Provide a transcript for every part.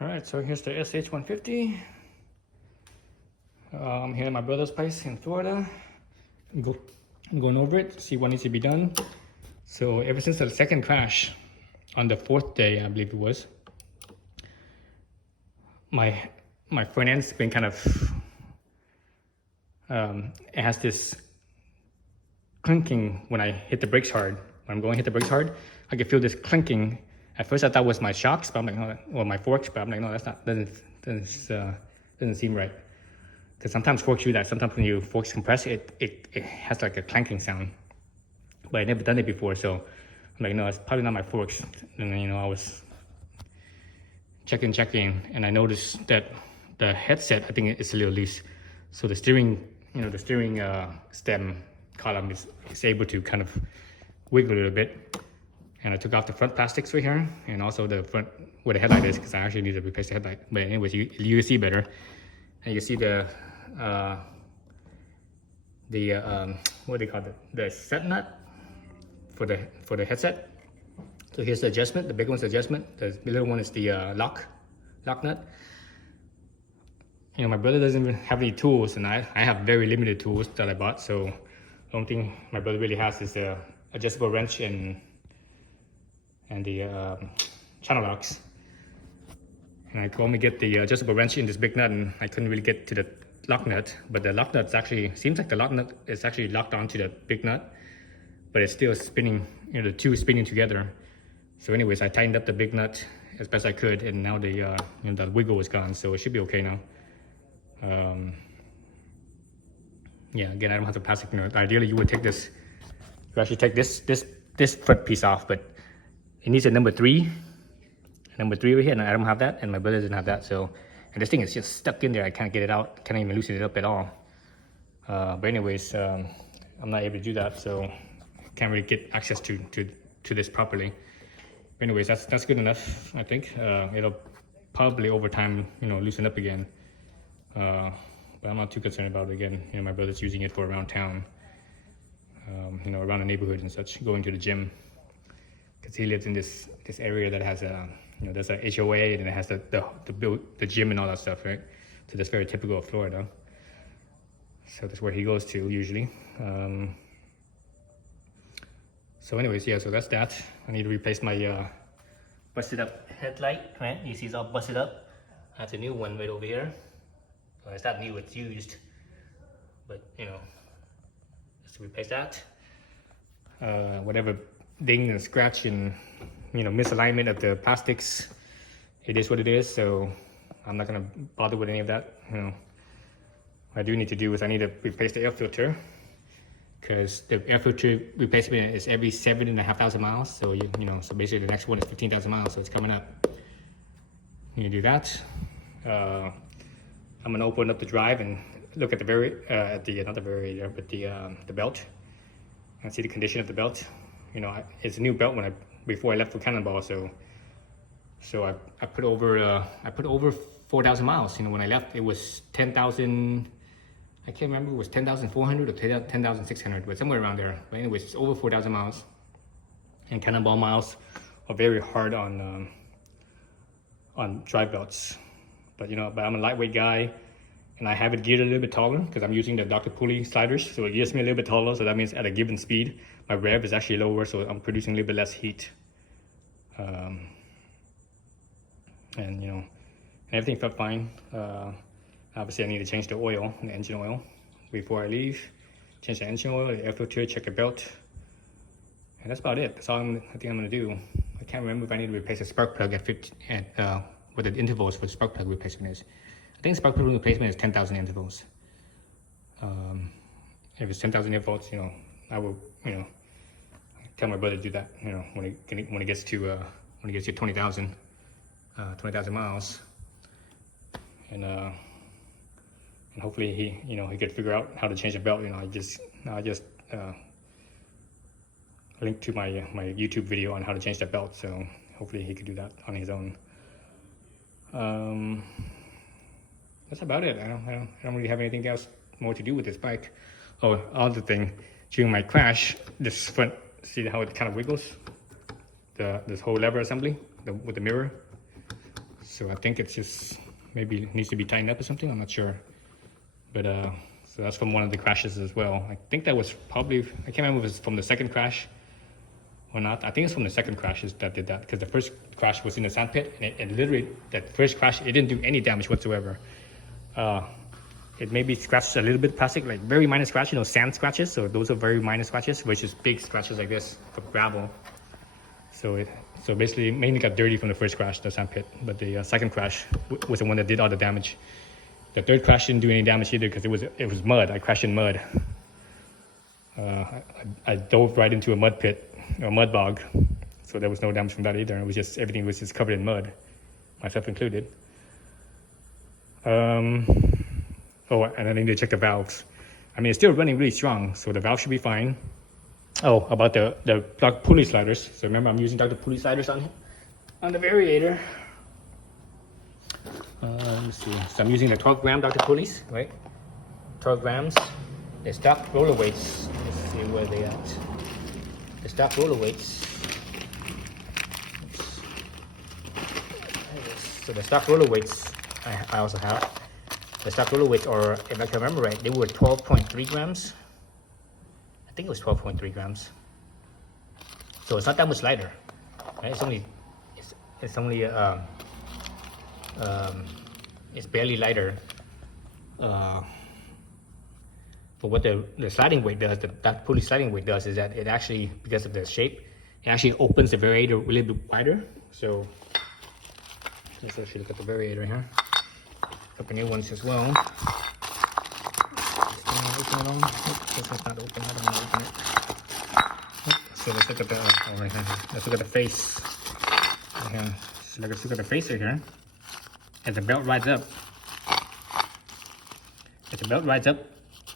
All right, so here's the SH150. I'm here at my brother's place in Florida. I'm going over it, see what needs to be done. So ever since the second crash, on the 4th day, I believe it was, my front end's been kind of, it has this clinking when I hit the brakes hard. When I'm going to hit the brakes hard, I can feel this clinking. At first I thought it was my shocks, but I'm like, no, or my forks, but I'm like, no, that's not, doesn't seem right. Because sometimes forks do that. Sometimes when you forks compress, it has like a clanking sound. But I never done it before, so I'm like, no, it's probably not my forks. And then, I was checking, and I noticed that the headset, I think it's a little loose. So the steering, stem column is able to kind of wiggle a little bit. And I took off the front plastics right here, and also the front where the headlight is, because I actually need to replace the headlight. But anyways, you can see better, and you see the what do they call it? The set nut for the headset. So here's the adjustment. The big one's the adjustment. The little one is the lock nut. My brother doesn't even have any tools, and I have very limited tools that I bought. So the only thing my brother really has is the adjustable wrench and the channel locks. And I could only get the adjustable wrench in this big nut, and I couldn't really get to the lock nut. But the lock nut seems like the lock nut is actually locked onto the big nut, but it's still spinning. The two spinning together. So anyways, I tightened up the big nut as best I could, and now the the wiggle is gone, so it should be okay now. Yeah, again, I don't have the plastic nut. Ideally, you would take this. You actually take this front piece off, but it needs a number 3 right here, and I don't have that, and my brother doesn't have that. So, and this thing is just stuck in there. I can't get it out. Can't even loosen it up at all. But anyways, I'm not able to do that, so I can't really get access to this properly. But anyways, that's good enough, I think. It'll probably over time, loosen up again. But I'm not too concerned about it again. My brother's using it for around town, around the neighborhood and such, going to the gym. Because he lives in this area that has there's a HOA, and it has the gym and all that stuff, right? So that's very typical of Florida. So that's where he goes to usually. So anyways, yeah, so that's that. I need to replace my busted up headlight, right? You see it's all busted up. That's a new one right over here. Well, it's not new, it's used. But, just to replace that. Whatever ding and scratch and, misalignment of the plastics, it is what it is. So I'm not gonna bother with any of that. What I do need to do is I need to replace the air filter, because the air filter replacement is every 7,500 miles. So so basically the next one is 15,000 miles, so it's coming up. You do that. I'm gonna open up the drive and look at the not the variator, but the belt, and see the condition of the belt. It's a new belt before I left for Cannonball, so I put over 4,000 miles. When I left, it was 10,000. I can't remember, it was 10,400 or 10,600, but somewhere around there. But anyways, it's over 4,000 miles. And Cannonball miles are very hard on drive belts. But I'm a lightweight guy, and I have it geared a little bit taller because I'm using the Dr. Pulley sliders. So it gears me a little bit taller. So that means at a given speed, my rev is actually lower. So I'm producing a little bit less heat. And everything felt fine. Obviously, I need to change the oil, the engine oil, before I leave. Change the engine oil, the air filter, check the belt. And that's about it. That's all I think I'm gonna do. I can't remember if I need to replace the spark plug what the intervals for spark plug replacement is. I think spark plug replacement is 10,000 intervals. If it's 10,000 intervals, I will, tell my brother to do that. When it gets to 20,000 miles, and hopefully he could figure out how to change the belt. I just linked to my YouTube video on how to change that belt. So hopefully he could do that on his own. That's about it. I don't really have anything else more to do with this bike. Oh, other thing, during my crash, this front, see how it kind of wiggles? This whole lever assembly with the mirror. So I think it's just maybe needs to be tightened up or something. I'm not sure. But so that's from one of the crashes as well. I think that was probably, I can't remember if it's from the second crash or not. I think it's from the second crashes that did that, because the first crash was in the sand pit, and it literally, that first crash, it didn't do any damage whatsoever. It maybe scratched a little bit plastic, like very minor scratch, you know, sand scratches. So those are very minor scratches versus big scratches like this from gravel. So basically mainly got dirty from the first crash, the sand pit, but the second crash was the one that did all the damage. The third crash didn't do any damage either because it was mud. I crashed in mud. I dove right into a mud pit, a mud bog, so there was no damage from that either. It was just, everything was just covered in mud, myself included. Oh, and I need to check the valves. I mean, it's still running really strong, so the valve should be fine. Oh, about the Dr. Pulley sliders. So remember, I'm using Dr. Pulley sliders on the variator. Let me see. So I'm using the 12-gram Dr. Pulleys, right? 12 grams. The stock roller weights. Let's see where they at. The stock roller weights. Oops. So the stock roller weights I also have. The stock roller weights, or if I can remember right, they were 12.3 grams. I think it was 12.3 grams. So it's not that much lighter, right? It's only it's barely lighter. But what the sliding weight does, that pulley sliding weight does, is that it actually, because of the shape, it actually opens the variator a little bit wider. So let's actually look at the variator here. A couple new ones as well. Open it on. This one's not open. I don't want to open it. So let's look at the right here. Let's look at the face. Right here. So let's look at the face right here. As the belt rides up,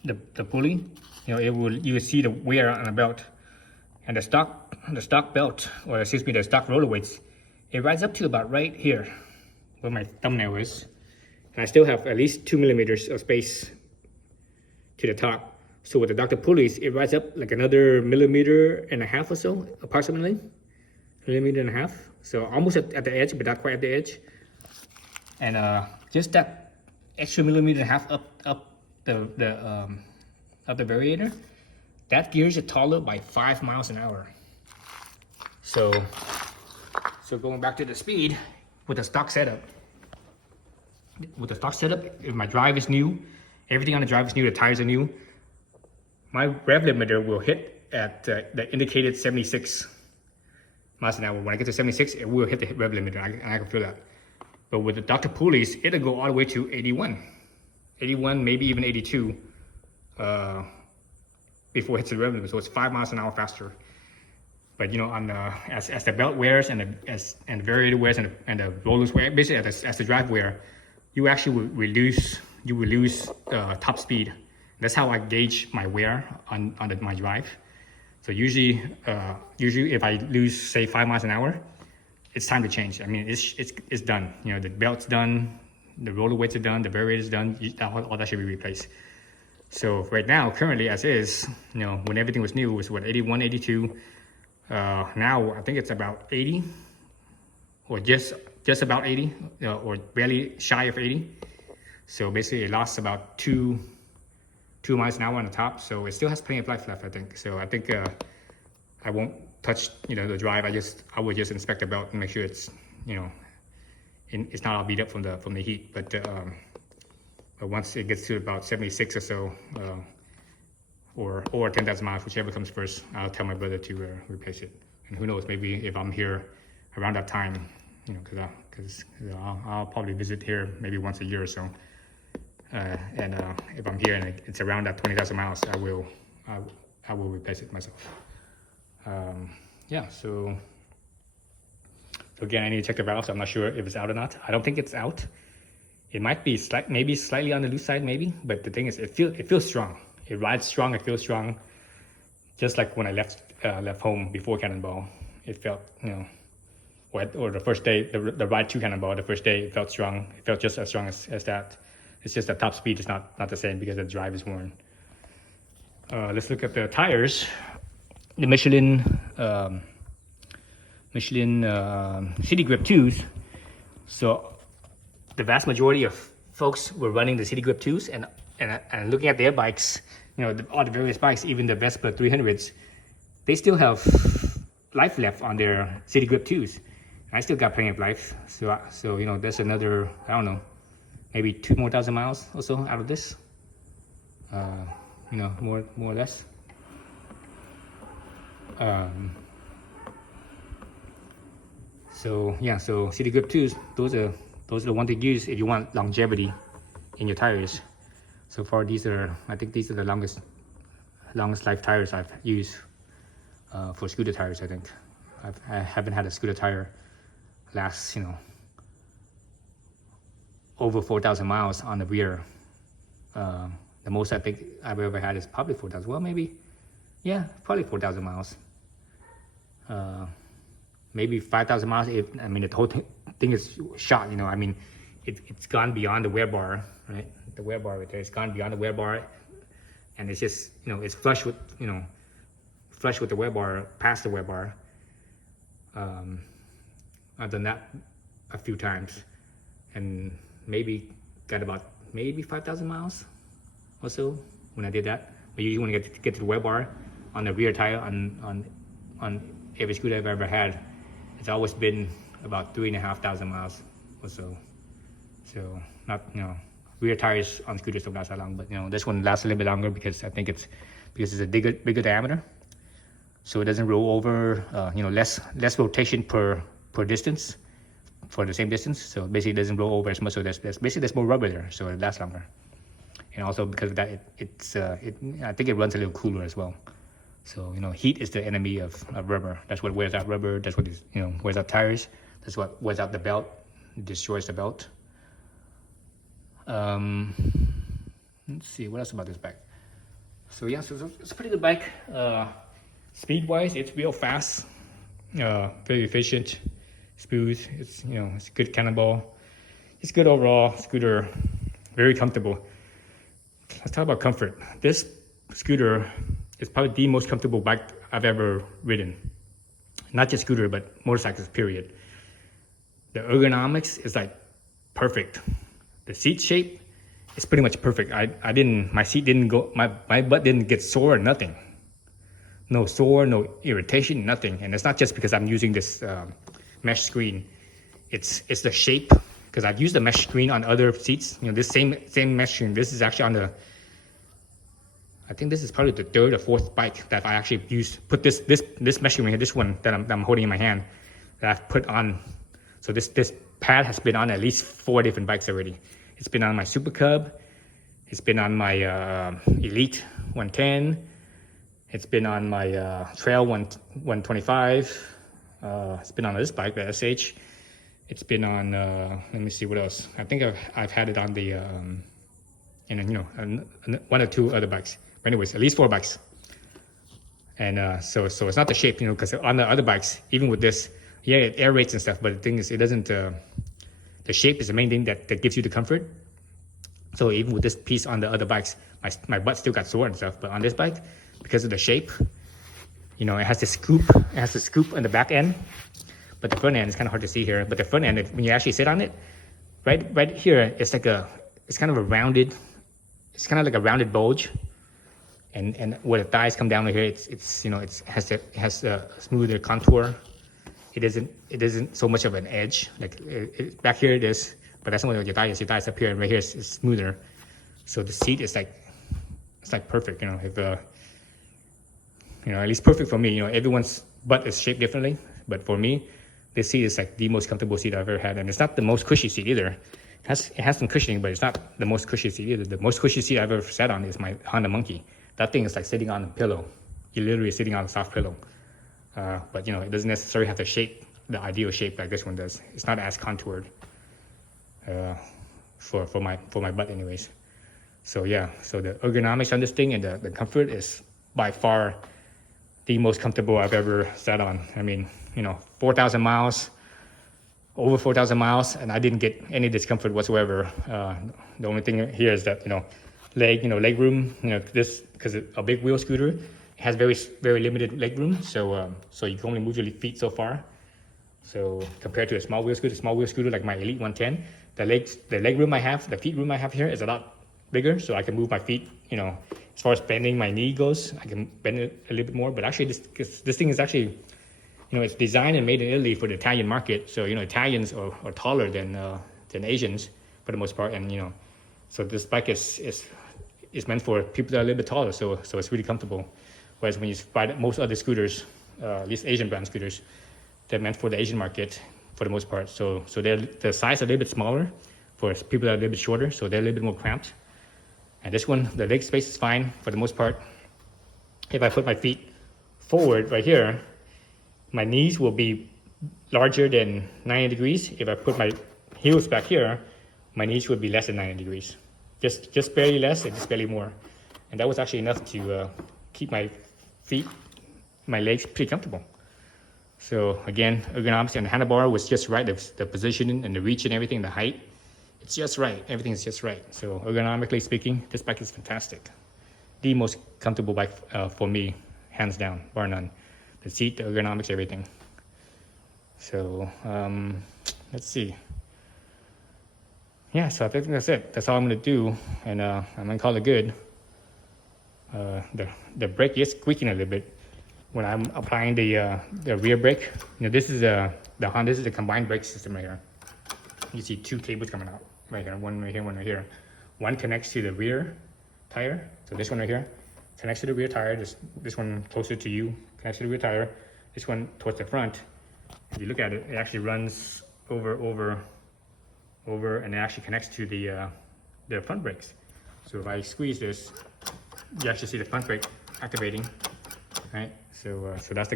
the pulley, you know, you will see the wear on the belt, and the stock belt, or excuse me, the stock roller weights, it rides up to about right here, where my thumbnail is, and I still have at least 2 millimeters of space to the top. So with the Dr. Pulleys, it rides up like another 1.5 millimeters or so, approximately 1.5 millimeters. So almost at the edge, but not quite at the edge. And just that extra 1.5 millimeters up the variator, that gears it taller by 5 miles an hour. So going back to the speed with the stock setup. If my drive is new, everything on the drive is new, the tires are new, my rev limiter will hit at the indicated 76 miles an hour. When I get to 76, it will hit the rev limiter, and I can feel that. But with the Dr. Pulleys, it'll go all the way to 81, maybe even 82 before it hits the rev limiter. So it's 5 miles an hour faster. But you know, on as the belt wears and the variator wears and the rollers wear, basically as the drive wear, you actually will lose top speed. That's how I gauge my wear on my drive. So usually if I lose, say, 5 miles an hour, it's time to change. I mean, it's done. You know, the belt's done, the roller weights are done, the variator's done. All that should be replaced. So right now, currently as is, you know, when everything was new, it was what, 81, 82. Now I think it's about 80, or just about 80, or barely shy of 80. So basically, it lost about 2 miles an hour on the top. So it still has plenty of life left, I think. So I think I won't touch, you know, the drive. I would just inspect the belt and make sure it's, you know, it's not all beat up from the heat. But once it gets to about 76 or so, or 10,000 miles, whichever comes first, I'll tell my brother to replace it. And who knows, maybe if I'm here around that time, you know, because I'll probably visit here maybe once a year or so. And if I'm here and it's around that 20,000 miles, I will replace it myself. Yeah, so again, I need to check the valves. I'm not sure if it's out or not. I don't think it's out. It might be maybe slightly on the loose side, maybe. But the thing is, it feels strong. It rides strong. It feels strong. Just like when I left home before Cannonball, it felt, you know, or the first day, the ride to Cannonball, the first day, it felt strong. It felt just as strong as that. It's just that top speed is not the same because the drive is worn. Let's look at the tires. The Michelin City Grip 2s. So the vast majority of folks were running the City Grip 2s and looking at their bikes, you know, all the various bikes, even the Vespa 300s, they still have life left on their City Grip 2s. I still got plenty of life. So you know, there's another, I don't know, maybe 2,000 more miles or so out of this. You know, more or less. So yeah, so City Grip 2s, those are the ones to use if you want longevity in your tires. So far, I think these are the longest life tires I've used for scooter tires. I think I haven't had a scooter tire last, you know, over 4,000 miles on the rear. The most I think I've ever had is probably 4,000. Well, maybe, yeah, probably 4,000 miles. Maybe 5,000 miles. I mean, the whole thing is shot. You know, I mean, it's gone beyond the wear bar, right? The wear bar right there. It's gone beyond the wear bar, and it's just, you know, it's flush with, you know, flush with the wear bar, past the wear bar. I've done that a few times, and maybe got about maybe 5,000 miles or so when I did that. But usually when you get to the wear bar on the rear tire on every scooter I've ever had, it's always been about 3,500 miles or so. So not, you know, rear tires on scooters don't last that long, but you know, this one lasts a little bit longer because I think it's a bigger diameter, so it doesn't roll over. You know, less rotation per distance for the same distance. So basically, it doesn't roll over as much. So there's more rubber there, so it lasts longer. And also because of that, I think it runs a little cooler as well. So, you know, heat is the enemy of rubber. That's what wears out rubber. That's what is, you know, wears out tires. That's what wears out the belt. It destroys the belt. Let's see, what else about this bike? So yeah, so it's a pretty good bike. Speed-wise, it's real fast, very efficient, smooth. It's, you know, it's a good cannonball. It's good overall scooter, very comfortable. Let's talk about comfort. This scooter is probably the most comfortable bike I've ever ridden. Not just scooter, but motorcycles, period. The ergonomics is like perfect. The seat shape is pretty much perfect. My seat didn't go, my butt didn't get sore or nothing. No sore, no irritation, nothing. And it's not just because I'm using this mesh screen. It's the shape, because I've used the mesh screen on other seats. You know, this same mesh screen. This is actually on the, I think this is probably the third or fourth bike that I actually used. Put this mesh screen here, this one that I'm holding in my hand, that I've put on. So this pad has been on at least 4 different bikes already. It's been on my Super Cub. It's been on my Elite 110. It's been on my Trail 125. It's been on this bike, the SH. It's been on, let me see what else. I think I've had it on the, you know, 1 or 2 other bikes. But anyways, at least 4 bikes. And so it's not the shape, you know, because on the other bikes, even with this, yeah, it aerates and stuff, but the thing is, it doesn't, the shape is the main thing that gives you the comfort. So even with this piece on the other bikes, my butt still got sore and stuff, but on this bike, because of the shape, you know, it has the scoop on the back end, but the front end is kind of hard to see here. But the front end, when you actually sit on it, right here, it's kind of a rounded, it's kind of like a rounded bulge, and where the thighs come down here, it's you know, it has a smoother contour. It isn't so much of an edge. Like back here it is, but that's not what your thigh is. Your thigh is up here, and right here is smoother. So the seat is like, it's like perfect. You know, if you know, at least perfect for me. You know, everyone's butt is shaped differently, but for me, this seat is like the most comfortable seat I've ever had, and it's not the most cushy seat either. It has some cushioning, but it's not the most cushy seat either. The most cushy seat I've ever sat on is my Honda Monkey. That thing is like sitting on a pillow. You're literally sitting on a soft pillow. But you know, it doesn't necessarily have the shape, the ideal shape like this one does. It's not as contoured for my butt anyways. So yeah, so the ergonomics on this thing and the comfort is by far the most comfortable I've ever sat on. I mean, you know, 4,000 miles, over 4,000 miles, and I didn't get any discomfort whatsoever. The only thing here is that, you know, leg room, you know, this, because it's a big wheel scooter, it has very limited leg room, so you can only move your feet so far. So compared to a small wheel scooter like my Elite 110, the leg room I have, the feet room I have here is a lot bigger, so I can move my feet, as far as bending my knee goes, I can bend it a little bit more. But actually this thing is actually, it's designed and made in Italy for the Italian market. So, Italians are taller than Asians for the most part. And, so this bike is meant for people that are a little bit taller. So it's really comfortable. Whereas when you buy most other scooters, at least Asian brand scooters, they're meant for the Asian market for the most part. So the size a little bit smaller for people that are a little bit shorter. So they're a little bit more cramped. And this one, the leg space is fine for the most part. If I put my feet forward right here, my knees will be larger than 90 degrees. If I put my heels back here, my knees would be less than 90 degrees. Just barely less and just barely more. And that was actually enough to keep my feet, my legs pretty comfortable. So again, ergonomics and the handlebar was just right. The positioning and the reach and everything, the height, it's just right. Everything is just right. So ergonomically speaking, this bike is fantastic. The most comfortable bike for me, hands down, bar none. The seat, the ergonomics, everything. So let's see. Yeah, so I think that's it. That's all I'm gonna do, and I'm gonna call it good. The brake is squeaking a little bit when I'm applying the rear brake. This is the Honda. This is a combined brake system right here. You see two cables coming out right here. One right here, one right here. One connects to the rear tire. So this one right here connects to the rear tire. This one closer to you connects to the rear tire. This one towards the front. If you look at it, it actually runs over, and it actually connects to the front brakes. So if I squeeze this, you actually see the front brake activating, right? So that's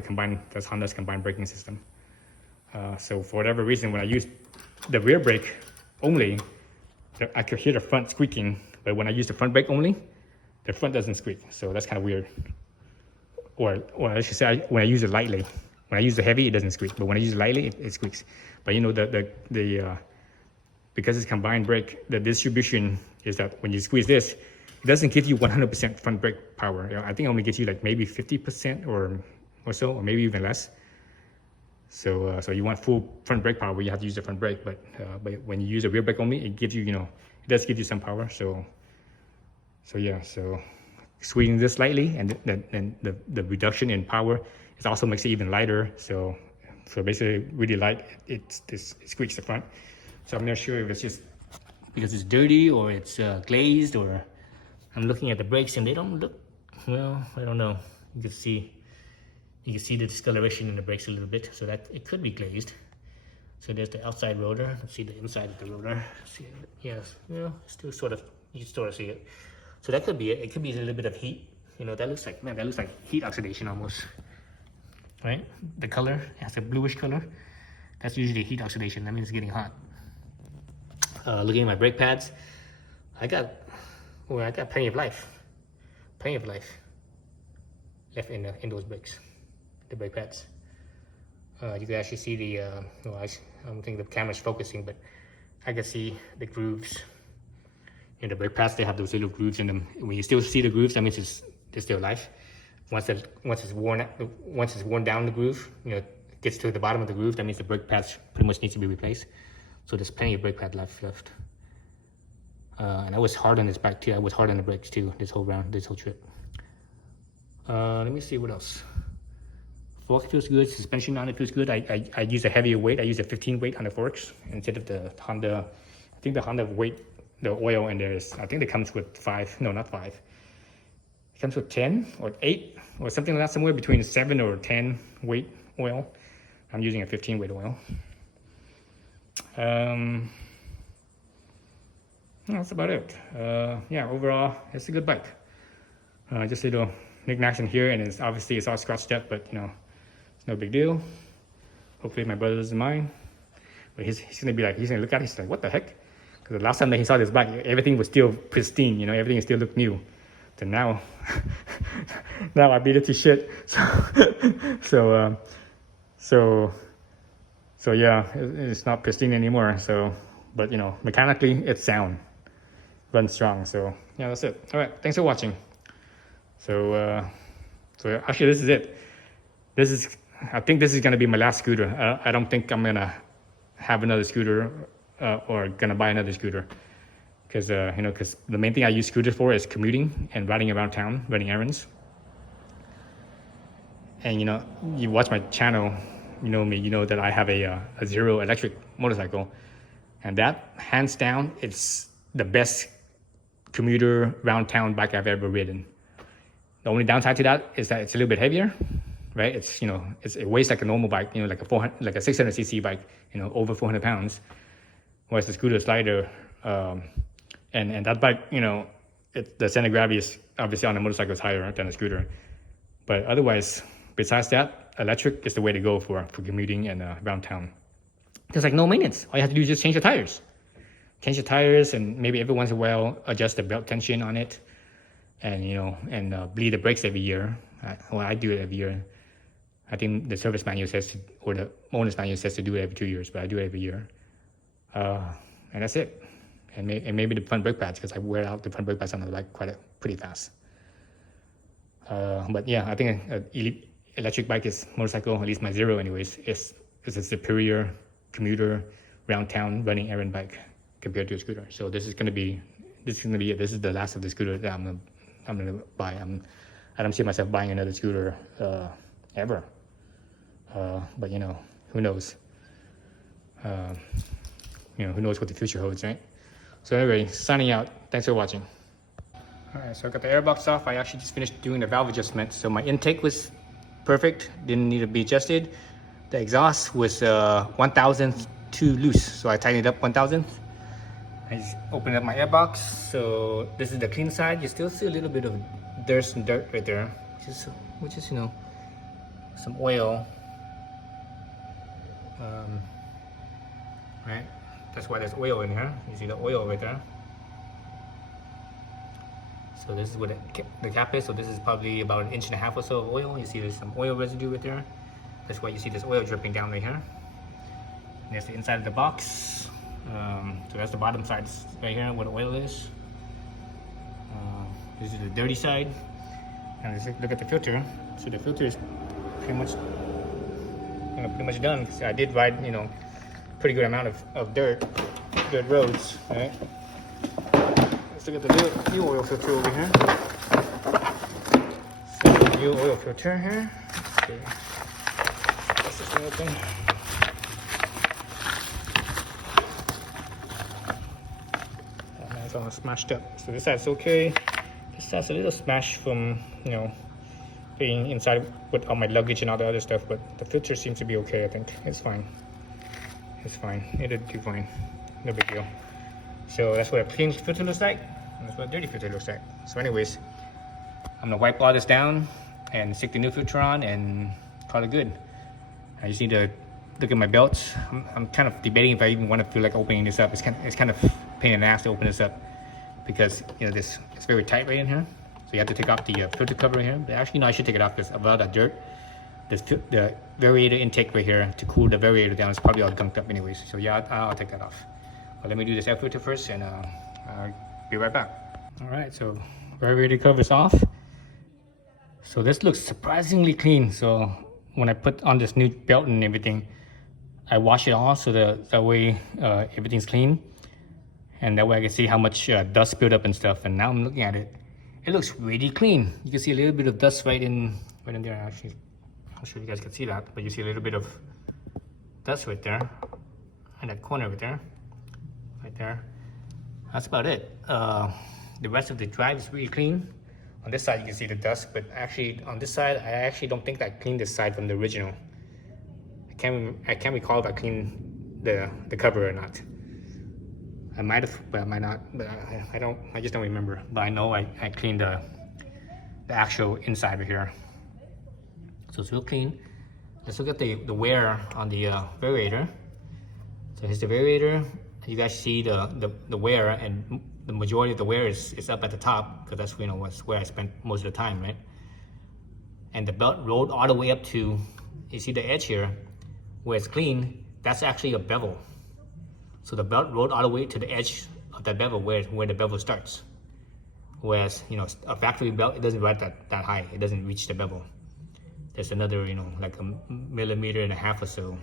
Honda's combined braking system. So for whatever reason, when I use the rear brake only, I could hear the front squeaking, but when I use the front brake only, the front doesn't squeak. So that's kind of weird. Or I should say, when I use it lightly, when I use the heavy, it doesn't squeak, but when I use it lightly, it squeaks. But because it's combined brake, the distribution is that when you squeeze this, it doesn't give you 100% front brake power. I think it only gives you like maybe 50% or so, or maybe even less. So you want full front brake power, you have to use the front brake. But when you use the rear brake only, it gives you, it does give you some power. So squeezing this slightly, and then the reduction in power, it also makes it even lighter. So basically really light, it squeaks the front. So I'm not sure if it's just because it's dirty or it's glazed, or I'm looking at the brakes and they don't look, well, I don't know. You can see the discoloration in the brakes a little bit, so that it could be glazed. So there's the outside rotor. Let's see the inside of the rotor. See, yes, still you can sort of see it. So that could be it. It could be a little bit of heat. That looks like heat oxidation almost, right? The color, it has a bluish color. That's usually heat oxidation. That means it's getting hot. Looking at my brake pads, I got plenty of life left in those brakes, the brake pads. You can actually see the, I don't think the camera's focusing, but I can see the grooves. In the brake pads, they have those little grooves in them. When you still see the grooves, that means they're still alive. Once it's worn down the groove, gets to the bottom of the groove, that means the brake pads pretty much needs to be replaced. So there's plenty of brake pad life left. And I was hard on this bike too. I was hard on the brakes too this whole trip. Let me see what else. Fork feels good. Suspension on it feels good. I use a heavier weight. I use a 15 weight on the forks instead of the Honda. I think the Honda weight, the oil in there is, I think it comes with 5. No, not 5. It comes with 10 or 8 or something like that. Somewhere between 7 or 10 weight oil. I'm using a 15 weight oil. That's about it. Yeah, overall, it's a good bike. Just a little knickknacks in here, and it's all scratched up, but it's no big deal. Hopefully my brother doesn't mind. But he's gonna look at it, he's like, what the heck? Because the last time that he saw this bike, everything was still pristine, everything still looked new. So now, I beat it to shit. So yeah, it's not pristine anymore. So, but mechanically it's sound, runs strong. So yeah, that's it. All right, thanks for watching. So actually this is it. I think this is gonna be my last scooter. I don't think I'm gonna have another scooter or gonna buy another scooter, because because the main thing I use scooters for is commuting and riding around town, running errands. And you watch my channel, you know me, you know that I have a zero electric motorcycle, and that hands down, it's the best commuter round town bike I've ever ridden. The only downside to that is that it's a little bit heavier, right? It weighs like a normal bike, like a 600cc bike, over 400 pounds, whereas the scooter is lighter. And that bike, the center of gravity is obviously on a motorcycle is higher than a scooter. But otherwise, besides that, electric is the way to go for commuting and around town. There's like no maintenance. All you have to do is just change the tires. Change the tires, and maybe every once in a while adjust the belt tension on it, and bleed the brakes every year. I do it every year. I think the service manual says or the owner's manual says to do it every 2 years, but I do it every year. And that's it. And maybe the front brake pads, because I wear out the front brake pads on the bike pretty fast. But yeah, I think an electric bike motorcycle, at least my Zero anyways, is a superior commuter round town running errand bike compared to a scooter. So this is gonna be it. This is the last of the scooter that I'm gonna buy. I don't see myself buying another scooter ever. But who knows? Who knows what the future holds, right? So anyway, signing out. Thanks for watching. Alright, so I got the air box off. I actually just finished doing the valve adjustment. So my intake was perfect, didn't need to be adjusted. The exhaust was 1,000th too loose, so I tightened it up 1,000th. I just opened up my air box. So this is the clean side. You still see a little bit of dirt right there, which is some oil. Right, that's why there's oil in here. You see the oil right there. So this is what the cap is. So this is probably about 1.5 inches or so of oil. You see there's some oil residue right there. That's why you see this oil dripping down right here. And there's the inside of the box. So that's the bottom side right here where the oil is. This is the dirty side. And let's look at the filter. So the filter is pretty much done. So I did ride pretty good amount of dirt roads, right? Let's look at the new oil filter over here. So the new oil filter here. Okay. Let's just open. Oh, man, it's all smashed up. So this side's okay. This side's a little smashed from being inside with all my luggage and all the other stuff, but the filter seems to be okay. I think it's fine. It's fine. It'll do fine. No big deal. So that's what a clean filter looks like, and that's what a dirty filter looks like. So anyways, I'm gonna wipe all this down and stick the new filter on and call it good. I just need to look at my belts. I'm kind of debating if I even want to feel like opening this up. It's kind of pain in the ass to open this up because it's very tight right in here. So you have to take off the filter cover here. But actually, no, I should take it off because of all that dirt. The variator intake right here to cool the variator down is probably all gunked up anyways. So yeah, I'll take that off. But let me do this air filter first, and I'll be right back. All right, so variator cover's off. So this looks surprisingly clean. So when I put on this new belt and everything, I wash it off so that way everything's clean, and that way I can see how much dust built up and stuff. And now I'm looking at it, it looks really clean. You can see a little bit of dust right in there. Actually, I'm sure you guys can see that, but you see a little bit of dust right there, in that corner right there. That's about it. The rest of the drive is really clean. On this side, you can see the dust, but actually on this side, I actually don't think I cleaned this side from the original. I can't recall if I cleaned the cover or not. I might have, but I might not. But I just don't remember. But I know I cleaned the actual inside right here. So it's real clean. Let's look at the wear on the variator. So here's the variator. You guys see the wear, and the majority of the wear is up at the top because that's where I spent most of the time, right? And the belt rolled all the way up to, you see the edge here where it's clean. That's actually a bevel. So the belt rolled all the way to the edge of that bevel where the bevel starts. Whereas a factory belt, it doesn't ride that high. It doesn't reach the bevel. there's another, like a millimeter and a half or so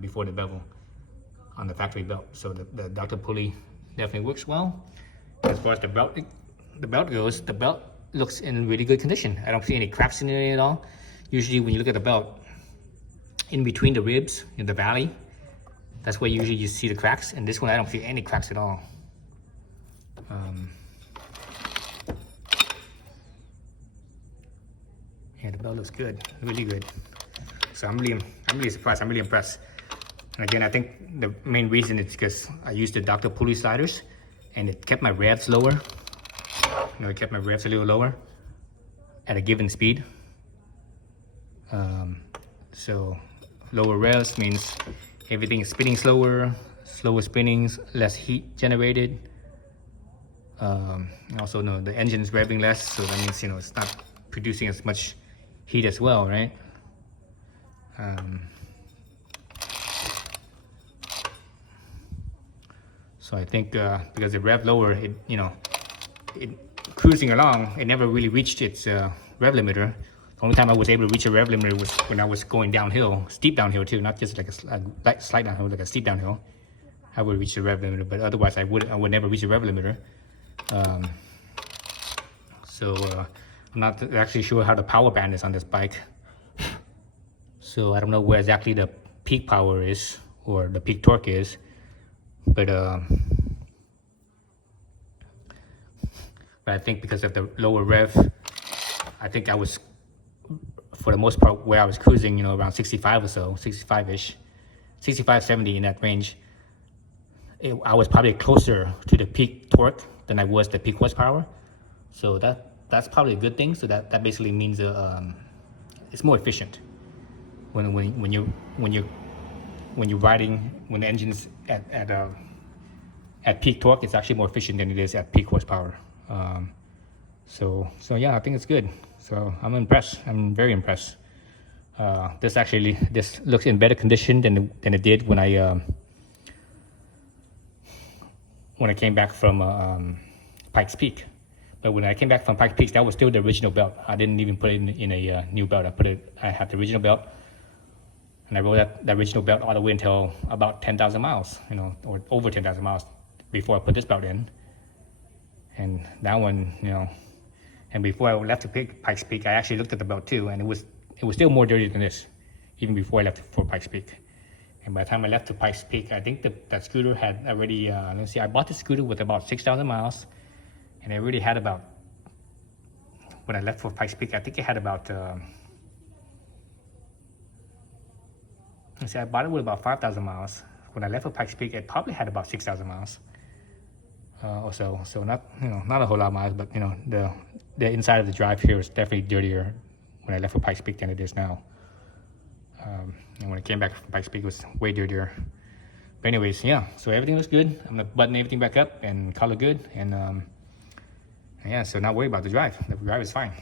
before the bevel on the factory belt. So the Dr. pulley definitely works well. As far as the belt goes, the belt looks in really good condition. I don't see any cracks in it at all. Usually when you look at the belt, in between the ribs in the valley, that's where usually you see the cracks. And this one, I don't see any cracks at all. Yeah, the belt looks good, really good. So I'm really surprised. I'm really impressed. And again, I think the main reason is because I used the Dr. pulley sliders, and it kept my revs lower. It kept my revs a little lower at a given speed. So lower revs means everything is spinning slower spinnings, less heat generated. Also, the engine is revving less, so that means it's not producing as much heat as well, right? So I think because it revved lower, it cruising along, it never really reached its rev limiter. The only time I was able to reach a rev limiter was when I was going downhill, steep downhill too, not just like a slight downhill, like a steep downhill. I would reach the rev limiter, but otherwise I would never reach a rev limiter. So I'm not actually sure how the power band is on this bike. So I don't know where exactly the peak power is or the peak torque is, but I think because of the lower rev, I think I was, for the most part, where I was cruising, around 65 or so, 65-ish, 65, 70 in that range. I was probably closer to the peak torque than I was the peak horsepower. So that's probably a good thing. So that basically means it's more efficient when you're riding, when the engine's at peak torque. It's actually more efficient than it is at peak horsepower. So yeah, I think it's good. So I'm impressed. I'm very impressed. This looks in better condition than it did when I came back from Pikes Peak. But when I came back from Pikes Peak, that was still the original belt. I didn't even put it in a new belt. I had the original belt, and I rode that original belt all the way until about 10,000 miles, or over 10,000 miles before I put this belt in. And that one, and before I left to Pikes Peak, I actually looked at the belt too, and it was still more dirty than this, even before I left for Pikes Peak. And by the time I left to Pikes Peak, I think that scooter had already, let's see, I bought the scooter with about 6,000 miles, and it already had about, when I left for Pikes Peak, I think it had about, let's see, I bought it with about 5,000 miles. When I left for Pikes Peak, it probably had about 6,000 miles. Or so not a whole lot of miles, but the inside of the drive here is definitely dirtier when I left for Pikes Peak than it is now. And when I came back from Pikes Peak, it was way dirtier. But anyways, yeah, so everything looks good. I'm gonna button everything back up and color good, and yeah, so not worry about the drive. The drive is fine.